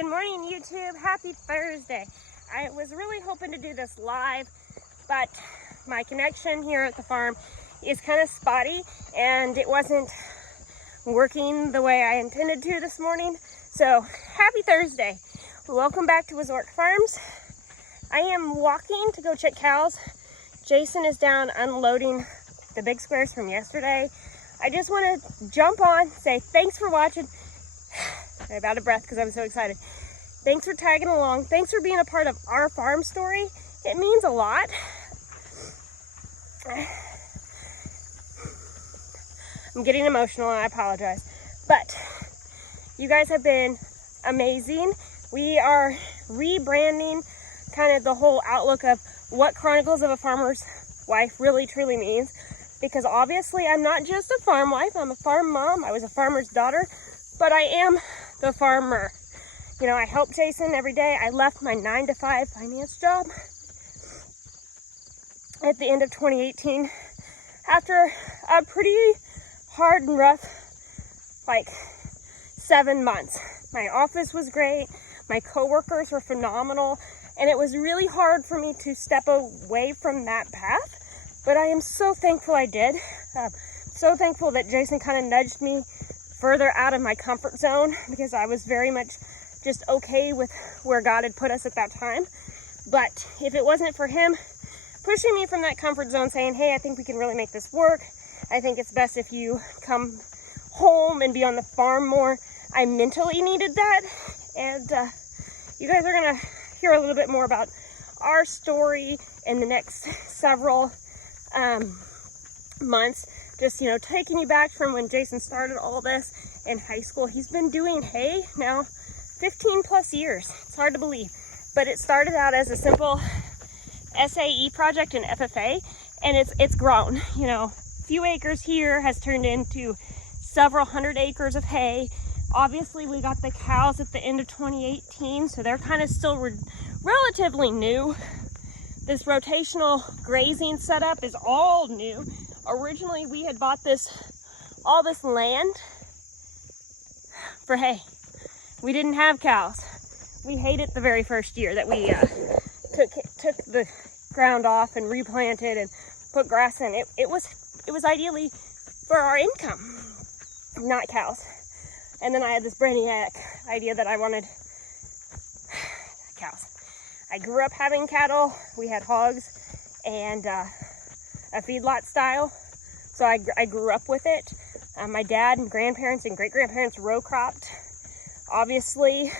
Good morning, YouTube. Happy Thursday. I was really hoping to do this live, but my connection here at the farm is kind of spotty and it wasn't working the way I intended to this morning. So happy Thursday. Welcome back to Resort Farms. I am walking to go check cows. Jason is down unloading the big squares from yesterday. I just want to jump on, say thanks for watching. I'm out of breath because I'm so excited. Thanks for tagging along. Thanks for being a part of our farm story. It means a lot. I'm getting emotional and I apologize. But you guys have been amazing. We are rebranding kind of the whole outlook of what Chronicles of a Farmer's Wife really truly means. Because obviously I'm not just a farm wife, I'm a farm mom. I was a farmer's daughter, but I am the farmer. You know, I help Jason every day. I left my 9-to-5 finance job at the end of 2018 after a pretty hard and rough, 7 months. My office was great. My coworkers were phenomenal. And it was really hard for me to step away from that path. But I am so thankful I did. So thankful that Jason kind of nudged me further out of my comfort zone because I was very much just okay with where God had put us at that time. But if it wasn't for him pushing me from that comfort zone saying, hey, I think we can really make this work. I think it's best if you come home and be on the farm more. I mentally needed that. And you guys are gonna hear a little bit more about our story in the next several months. Just, taking you back from when Jason started all this in high school. He's been doing hay now 15 plus years. It's hard to believe, but it started out as a simple SAE project in FFA, and it's grown. A few acres here has turned into several hundred acres of hay. Obviously, we got the cows at the end of 2018, so they're kind of still relatively new. This rotational grazing setup is all new. Originally, we had bought all this land for hay. We didn't have cows. We hayed it the very first year that we took the ground off and replanted and put grass in. It was ideally for our income, not cows. And then I had this brainiac idea that I wanted cows. I grew up having cattle. We had hogs and a feedlot style. So I grew up with it. My dad and grandparents and great-grandparents row cropped. Obviously,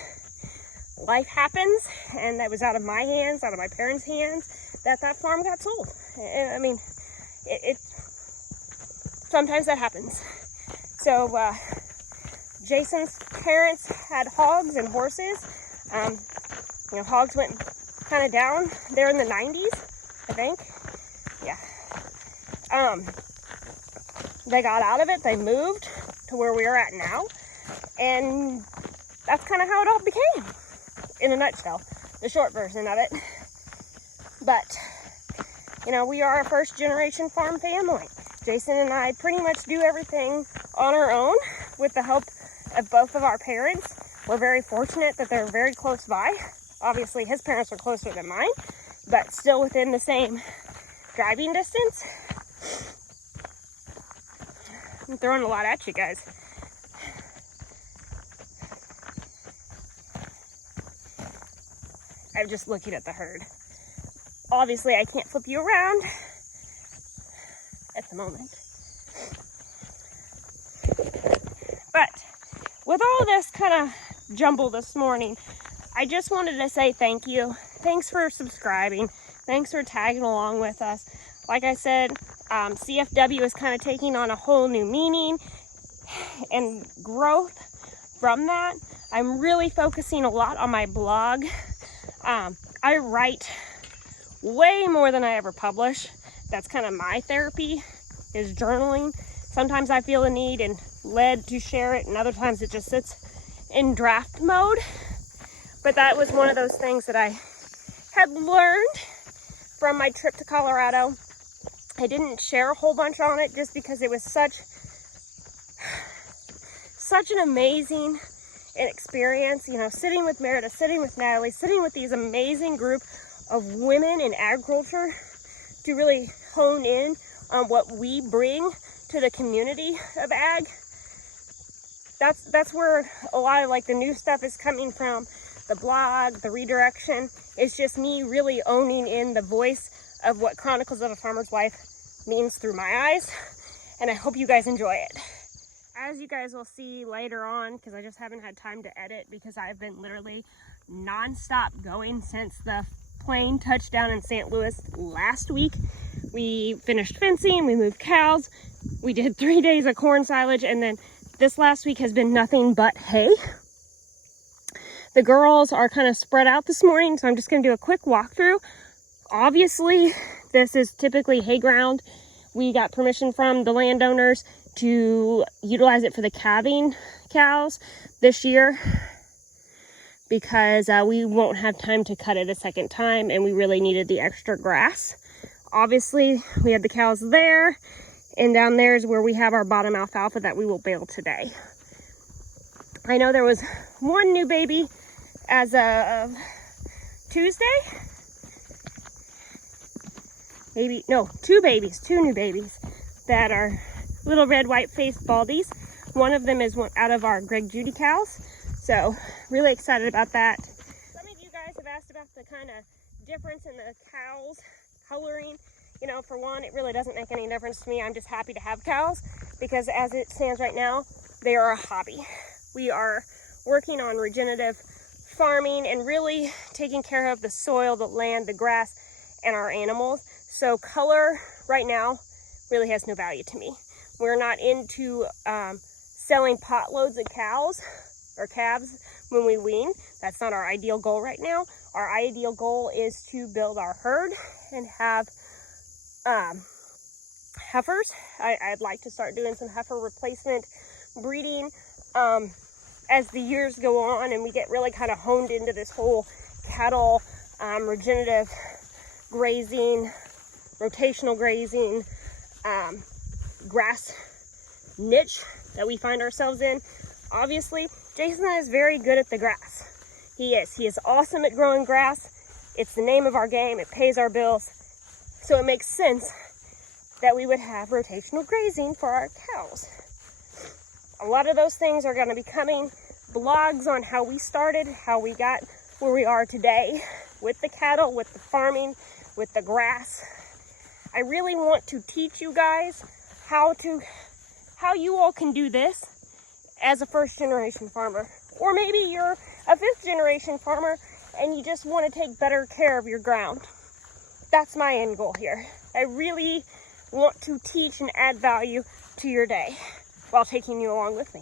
life happens, and that was out of my hands, out of my parents' hands, that farm got sold. I mean, it sometimes that happens. So Jason's parents had hogs and horses. Hogs went kind of down there in the 90s, I think. Yeah. They got out of it. They moved to where we are at now. And that's kind of how it all became, in a nutshell, the short version of it. But, we are a first-generation farm family. Jason and I pretty much do everything on our own with the help of both of our parents. We're very fortunate that they're very close by. Obviously, his parents are closer than mine, but still within the same driving distance. I'm throwing a lot at you guys. I'm just looking at the herd. Obviously, I can't flip you around at the moment. But with all this kind of jumble this morning, I just wanted to say thank you. Thanks for subscribing. Thanks for tagging along with us. Like I said, CFW is kind of taking on a whole new meaning and growth from that. I'm really focusing a lot on my blog. I write way more than I ever publish. That's kind of my therapy, is journaling. Sometimes I feel the need and led to share it, and other times it just sits in draft mode. But that was one of those things that I had learned from my trip to Colorado. I didn't share a whole bunch on it just because it was such an amazing and experience, you know, sitting with Meredith, sitting with Natalie, sitting with these amazing group of women in agriculture to really hone in on what we bring to the community of ag. That's where a lot of like the new stuff is coming from. The blog, the redirection. It's just me really owning in the voice of what Chronicles of a Farmer's Wife means through my eyes. And I hope you guys enjoy it. As you guys will see later on, because I just haven't had time to edit because I've been literally non-stop going since the plane touched down in St. Louis last week. We finished fencing, we moved cows, we did 3 days of corn silage, and then this last week has been nothing but hay. The girls are kind of spread out this morning, so I'm just going to do a quick walkthrough. Obviously, this is typically hay ground. We got permission from the landowners to utilize it for the calving cows this year because we won't have time to cut it a second time, and we really needed the extra grass. Obviously, we had the cows there, and down there is where we have our bottom alfalfa that we will bale today. I know there was one new baby as of Tuesday. Maybe, no, two new babies that are little red, white-faced baldies. One of them is out of our Greg Judy cows. So, really excited about that. Some of you guys have asked about the kind of difference in the cows' coloring. You know, for one, it really doesn't make any difference to me. I'm just happy to have cows because as it stands right now, they are a hobby. We are working on regenerative farming and really taking care of the soil, the land, the grass, and our animals. So color right now really has no value to me. We're not into selling pot loads of cows or calves when we wean. That's not our ideal goal right now. Our ideal goal is to build our herd and have heifers. I'd like to start doing some heifer replacement breeding as the years go on and we get really kind of honed into this whole cattle regenerative grazing, rotational grazing, grass niche that we find ourselves in. Obviously, Jason is very good at the grass. He is awesome at growing grass. It's the name of our game. It pays our bills. So it makes sense that we would have rotational grazing for our cows. A lot of those things are going to be coming. Blogs on how we started, how we got where we are today with the cattle, with the farming, with the grass. I really want to teach you guys how you all can do this as a first generation farmer. Or maybe you're a fifth generation farmer and you just want to take better care of your ground. That's my end goal here. I really want to teach and add value to your day while taking you along with me.